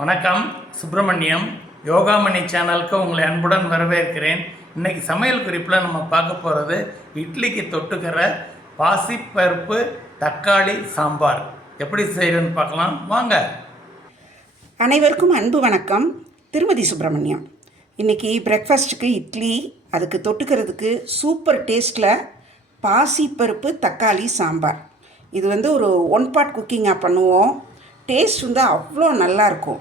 வணக்கம். சுப்பிரமணியம் யோகாமணி சேனலுக்கு உங்களை அன்புடன் வரவேற்கிறேன். இன்றைக்கி சமையல் குறிப்பில் நம்ம பார்க்க போகிறது இட்லிக்கு தொட்டுக்கிற பாசிப்பருப்பு தக்காளி சாம்பார் எப்படி செய்கிறதுன்னு பார்க்கலாம் வாங்க. அனைவருக்கும் அன்பு வணக்கம். திருமதி சுப்பிரமணியம். இன்றைக்கி பிரேக்ஃபாஸ்ட்டுக்கு இட்லி, அதுக்கு தொட்டுக்கிறதுக்கு சூப்பர் டேஸ்ட்டில் பாசிப்பருப்பு தக்காளி சாம்பார். இது ஒரு ஒன் பார்ட் குக்கிங்காக பண்ணுவோம். டேஸ்ட் அவ்வளோ நல்லாயிருக்கும்.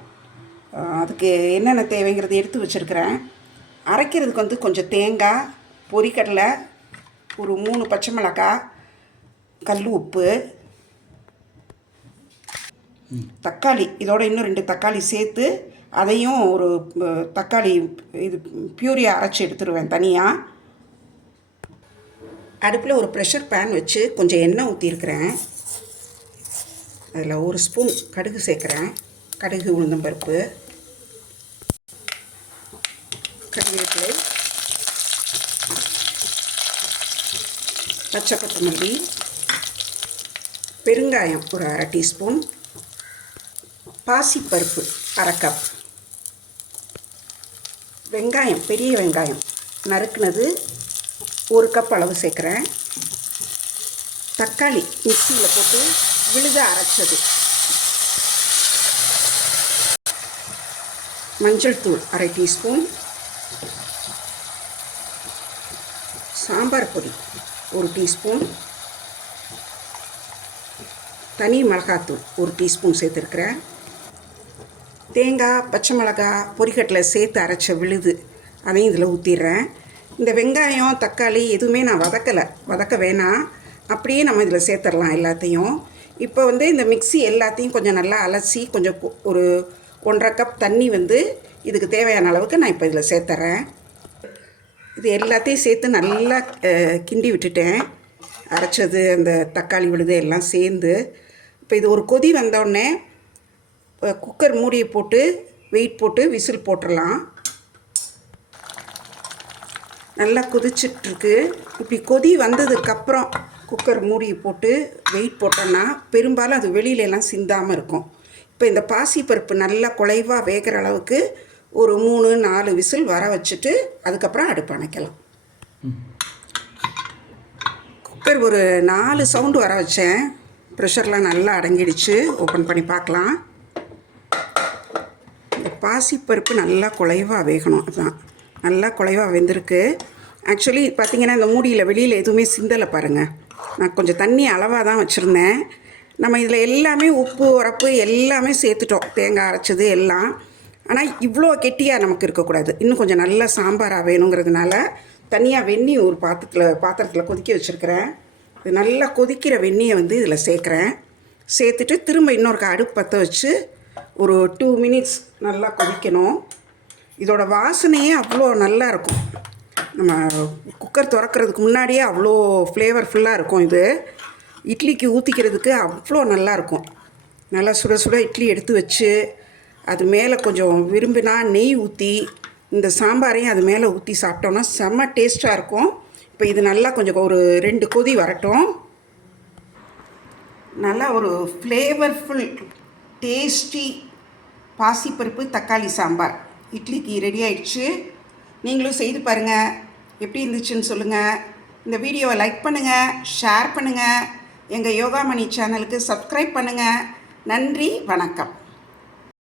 அதுக்கு என்னென்ன தேவைங்கிறது எடுத்து வச்சுருக்கிறேன். அரைக்கிறதுக்கு கொஞ்சம் தேங்காய், பொரிக்கடலை, ஒரு 3 பச்சை மிளகாய், கல் உப்பு, தக்காளி, இதோட இன்னும் 2 தக்காளி சேர்த்து அதையும் ஒரு தக்காளி பியூரியாக அரைச்சி எடுத்துருவேன் தனியாக. அடுப்பில் ஒரு ப்ரெஷர் பேன் வச்சு கொஞ்சம் எண்ணெய் ஊற்றிருக்கிறேன். அதில் 1 ஸ்பூன் கடுகு சேர்க்குறேன். கடுகு, உளுந்தம்பருப்பு, கருவேப்பிலை, பச்சை கொத்தமல்லி, பெருங்காயம் ஒரு 1/2 டீஸ்பூன், பாசிப்பருப்பு 1/2 கப், வெங்காயம், பெரிய வெங்காயம் நறுக்குனது 1 கப் அளவு சேர்க்குறேன். தக்காளி மிக்சியில் போட்டு விழுத அரைச்சது, மஞ்சள் தூள் 1/2 டீஸ்பூன், சாம்பார் பொடி 1 டீஸ்பூன், தனி மிளகாத்தூள் 1 டீஸ்பூன் சேர்த்துருக்குறேன். தேங்காய், பச்சை மிளகாய், பொரிக்கடலை சேர்த்து அரைச்ச விழுது அதையும் இதில் ஊற்றிடுறேன். இந்த வெங்காயம், தக்காளி எதுவுமே நான் வதக்க வேணாம், அப்படியே நம்ம இதில் சேர்த்துடலாம் எல்லாத்தையும். இப்போ இந்த மிக்ஸி எல்லாத்தையும் கொஞ்சம் நல்லா அலசி கொஞ்சம் ஒரு 1/2 கப் தண்ணி இதுக்கு தேவையான அளவுக்கு நான் இப்போ இதில் சேர்த்துறேன். இது எல்லாத்தையும் சேர்த்து நல்லா கிண்டி விட்டுட்டேன். அரைச்சது அந்த தக்காளி விழுது எல்லாம் சேர்ந்து இப்போ இது ஒரு கொதி வந்தோடனே குக்கர் மூடியை போட்டு வெயிட் போட்டு விசில் போட்டுடலாம். நல்லா கொதிச்சிட்ருக்கு. இப்படி கொதி வந்ததுக்கப்புறம் குக்கர் மூடி போட்டு வெயிட் போட்டோன்னா பெரும்பாலும் அது வெளியிலலாம் சிந்தாமல் இருக்கும். இப்போ இந்த பாசிப்பருப்பு நல்லா குழைவாக வேகிற அளவுக்கு ஒரு 3-4 விசில் வர வச்சுட்டு அதுக்கப்புறம் அடுப்பு அணைக்கலாம். குக்கர் ஒரு 4 சவுண்டு வர வச்சேன். ப்ரெஷர்லாம் நல்லா அடங்கிடுச்சு. ஓப்பன் பண்ணி பார்க்கலாம். இந்த பாசிப்பருப்பு நல்லா குழைவாக வேகணும். அதுதான் நல்லா குழைவாக வெந்திருக்கு. ஆக்சுவலி பார்த்திங்கன்னா இந்த மூடியில் வெளியில் எதுவுமே சிந்தலை பாருங்கள். நான் கொஞ்சம் தண்ணி அளவாக தான் வச்சுருந்தேன். நம்ம இதில் எல்லாமே உப்பு, உரப்பு எல்லாமே சேர்த்துட்டோம், தேங்காய் அரைச்சது எல்லாம். ஆனால் இவ்வளோ கெட்டியாக நமக்கு இருக்கக்கூடாது. இன்னும் கொஞ்சம் நல்லா சாம்பாராக வேணுங்கிறதுனால தனியாக வெந்நீர் ஒரு பாத்திரத்தில் கொதிக்க வச்சுருக்கிறேன். இது நல்லா கொதிக்கிற வெந்நியை இதில் சேர்க்குறேன். சேர்த்துட்டு திரும்ப இன்னொரு அடுப்பு பற்ற வச்சு ஒரு 2 மினிட்ஸ் நல்லா கொதிக்கணும். இதோட வாசனையே அவ்வளோ நல்லா இருக்கும். நம்ம குக்கர் திறக்கிறதுக்கு முன்னாடியே அவ்வளோ ஃப்ளேவர்ஃபுல்லாக இருக்கும். இது இட்லிக்கு ஊற்றிக்கிறதுக்கு அவ்வளோ நல்லாயிருக்கும். நல்லா சுட சுட இட்லி எடுத்து வச்சு அது மேலே கொஞ்சம் விரும்பினா நெய் ஊற்றி இந்த சாம்பாரையும் அது மேலே ஊற்றி சாப்பிட்டோன்னா செம்ம டேஸ்ட்டாக இருக்கும். இப்போ இது நல்லா கொஞ்சம் ஒரு 2 கொதி வரட்டும். நல்லா ஒரு ஃப்ளேவர்ஃபுல் டேஸ்டி பாசிப்பருப்பு தக்காளி சாம்பார் இட்லிக்கு ரெடி ஆயிடுச்சு. நீங்களும் செய்து பாருங்கள், எப்படி இருந்துச்சுன்னு சொல்லுங்கள். இந்த வீடியோவை லைக் பண்ணுங்கள், ஷேர் பண்ணுங்கள், எங்கள் யோகாமணி சேனலுக்கு சப்ஸ்கிரைப் பண்ணுங்கள். நன்றி, வணக்கம்.